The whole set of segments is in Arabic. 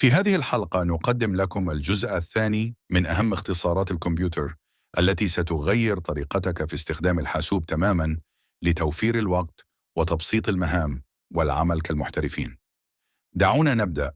في هذه الحلقة نقدم لكم الجزء الثاني من أهم اختصارات الكمبيوتر التي ستغير طريقتك في استخدام الحاسوب تماماً لتوفير الوقت وتبسيط المهام والعمل كالمحترفين. دعونا نبدأ.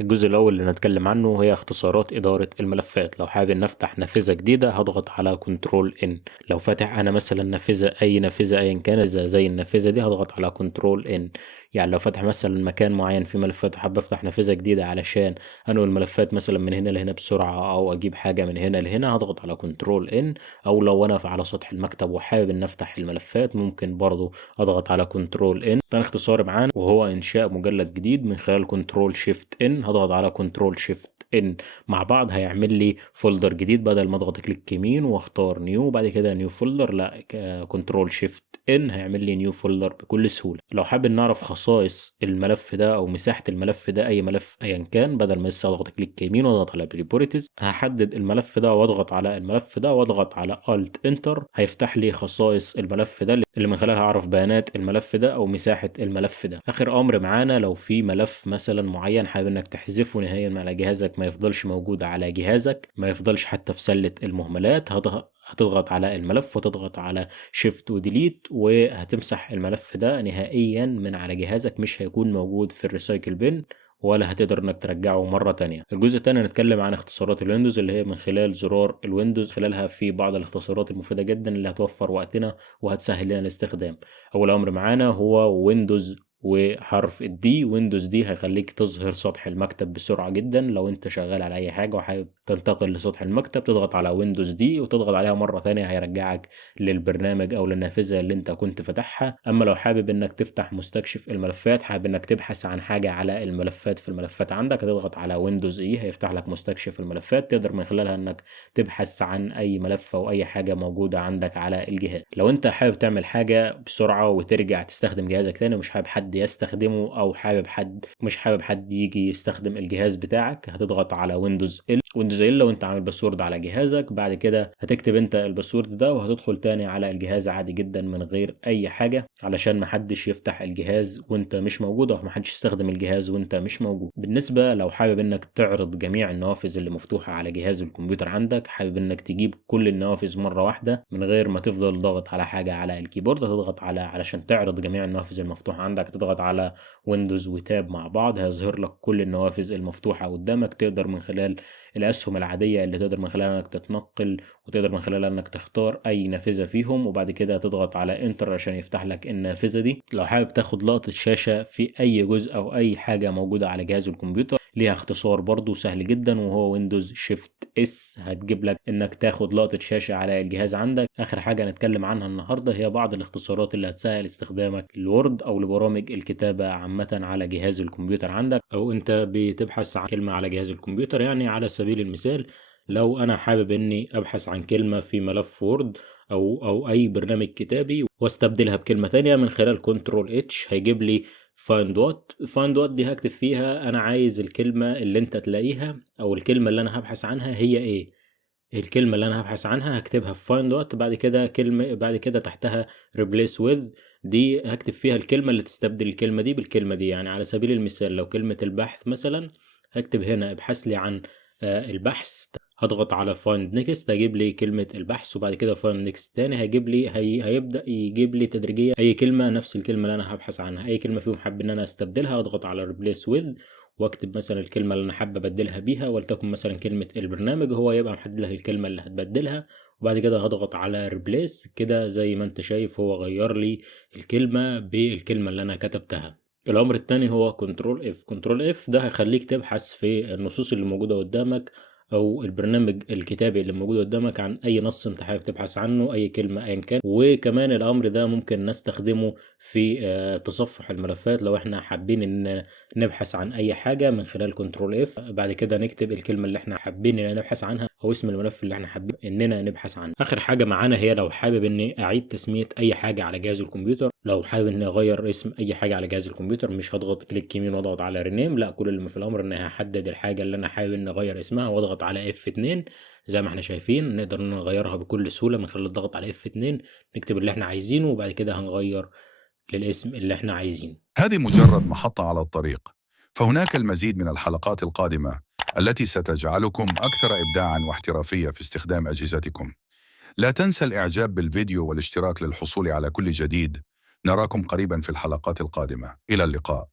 الجزء الأول اللي هنتكلم عنه هي اختصارات إدارة الملفات. لو حابب إن أفتح نافذة جديدة هضغط على كنترول إن. لو فاتح أنا مثلا أي نافذة أيا كانت زي النافذة دي هضغط على كنترول إن. يعني لو فاتح مثلا مكان معين فيه ملفات وحابب أفتح نافذة جديدة علشان أنقل الملفات مثلا من هنا لهنا بسرعة أو أجيب حاجة من هنا لهنا هضغط على كنترول إن. أو لو أنا على سطح المكتب وحابب إن أفتح الملفات ممكن برضو أضغط على كنترول إن. ده اختصار معانا وهو إنشاء مجلد جديد من خلال كنترول شيفت إن. هضغط على كنترول شيفت إن مع بعض هيعمل لي فولدر جديد بدل ما اضغط كليك يمين واختار نيو وبعد كده نيو فولدر، لا كنترول شيفت إن هيعمل لي نيو فولدر بكل سهولة. لو حابب نعرف خصائص الملف ده أو مساحة الملف ده أي ملف أيا كان، بدل ما لسه اضغط كليك يمين واضغط على بريبوريتيز هحدد الملف ده واضغط على الملف ده واضغط على Alt Enter هيفتح لي خصائص الملف ده اللي من خلالها اعرف بيانات الملف ده او مساحة الملف ده. اخر امر معانا لو في ملف مثلا معين حابب انك تحذفه نهائيا من على جهازك، ما يفضلش موجود على جهازك، ما يفضلش حتى في سلة المهملات، هتضغط على الملف وتضغط على شيفت وديليت وهتمسح الملف ده نهائيا من على جهازك، مش هيكون موجود في الريسايكل بين ولا هتقدر انك ترجعه مرة تانية. الجزء التاني هنتكلم عن اختصارات الويندوز اللي هي من خلال زرار الويندوز، خلالها في بعض الاختصارات المفيدة جدا اللي هتوفر وقتنا وهتسهل لنا الاستخدام. اول امر معانا هو ويندوز وحرف الدي. ويندوز دي هيخليك تظهر سطح المكتب بسرعة جدا. لو انت شغال على اي حاجة وحابب تنتقل لسطح المكتب تضغط على ويندوز دي وتضغط عليها مرة ثانية هيرجعك للبرنامج او للنافذة اللي انت كنت فتحها. اما لو حابب انك تفتح مستكشف الملفات، حابب انك تبحث عن حاجة على الملفات في الملفات عندك، هتضغط على ويندوز اي هيفتح لك مستكشف الملفات تقدر من خلالها انك تبحث عن اي ملف او اي حاجة موجودة عندك على الجهاز. لو انت حابب تعمل حاجة بسرعة وترجع تستخدم جهازك تاني ومش حابب حد يستخدمه او مش حابب حد يجي يستخدم الجهاز بتاعك، هتضغط على ويندوز ال لو انت عامل باسورد على جهازك. بعد كده هتكتب انت الباسورد ده وهتدخل تاني على الجهاز عادي جدا من غير اي حاجة علشان محدش يفتح الجهاز وانت مش موجود او محدش يستخدم الجهاز وانت مش موجود. بالنسبة لو حابب انك تعرض جميع النوافذ اللي مفتوحة على جهاز الكمبيوتر عندك، حابب انك تجيب كل النوافذ مرة واحدة من غير ما تفضل ضغط على حاجة على الكيبورد، هتضغط علشان تعرض جميع النوافذ المفتوحة عندك تضغط على ويندوز وتاب مع بعض هيظهر لك كل النوافذ المفتوحة قدامك. تقدر من خلال الأسهم العادية اللي تقدر من خلالها انك تتنقل وتقدر من خلالها انك تختار اي نافذة فيهم وبعد كده تضغط على انتر عشان يفتح لك النافذة دي. لو حابب تاخد لقطة شاشة في اي جزء او اي حاجة موجودة على جهاز الكمبيوتر ليها اختصار برضو سهل جدا وهو ويندوز شيفت اس هتجيب لك انك تاخد لقطة شاشة على الجهاز عندك. اخر حاجة هنتكلم عنها النهاردة هي بعض الاختصارات اللي هتسهل استخدامك للوورد او لبرامج الكتابة عامة على جهاز الكمبيوتر عندك او انت بتبحث عن كلمة على جهاز الكمبيوتر. يعني على سبيل المثال لو انا حابب اني ابحث عن كلمة في ملف وورد او اي برنامج كتابي واستبدلها بكلمة تانية من خلال كنترول اتش هيجيب لي فايند وات دي هكتب فيها انا عايز الكلمة اللي انت تلاقيها او الكلمة اللي انا هبحث عنها هي ايه. الكلمة اللي انا هبحث عنها هكتبها في فايند وات بعد كده تحتها replace with دي هكتب فيها الكلمة اللي تستبدل الكلمة دي بالكلمة دي. يعني على سبيل المثال لو كلمة البحث مثلا هكتب هنا ابحث لي عن البحث، هضغط على find next هيجيب لي كلمة البحث وبعد كده find next تاني هيبدأ يجيب لي تدريجيا أي كلمة نفس الكلمة اللي أنا هبحث عنها. أي كلمة فيهم حابب إن أنا أستبدلها أضغط على replace with واكتب مثلا الكلمة اللي أنا حابب أبدلها بيها ولتكن مثلا كلمة البرنامج، هو يبقى محدد لك الكلمة اللي هتبدلها وبعد كده هضغط على replace. كده زي ما أنت شايف هو غير لي الكلمة بالكلمة اللي أنا كتبتها. الأمر التاني هو كنترول اف ده هيخليك تبحث في النصوص اللي موجودة قدامك او البرنامج الكتابي اللي موجود قدامك عن اي نص انت حابب تبحث عنه اي كلمة ايا كان. وكمان الامر ده ممكن نستخدمه في تصفح الملفات لو احنا حابين ان نبحث عن اي حاجة من خلال كنترول اف بعد كده نكتب الكلمة اللي احنا حابين ان نبحث عنها او اسم الملف اللي احنا حابين اننا نبحث عنه. اخر حاجة معانا هي لو حابب اني اعيد تسمية اي حاجة على جهاز الكمبيوتر، لو حابب اني اغير اسم اي حاجة على جهاز الكمبيوتر مش هضغط كليك يمين واضغط على رينيم، لا كل اللي في الامر اني هحدد الحاجة اللي انا حابب اني اغير اسمها واضغط على F2 زي ما احنا شايفين نقدر نغيرها بكل سهولة من خلال الضغط على F2 نكتب اللي احنا عايزينه وبعد كده هنغير للاسم اللي احنا عايزينه. هذه مجرد محطة على الطريق، فهناك المزيد من الحلقات القادمة التي ستجعلكم أكثر إبداعاً واحترافية في استخدام أجهزتكم. لا تنسى الإعجاب بالفيديو والاشتراك للحصول على كل جديد. نراكم قريباً في الحلقات القادمة. إلى اللقاء.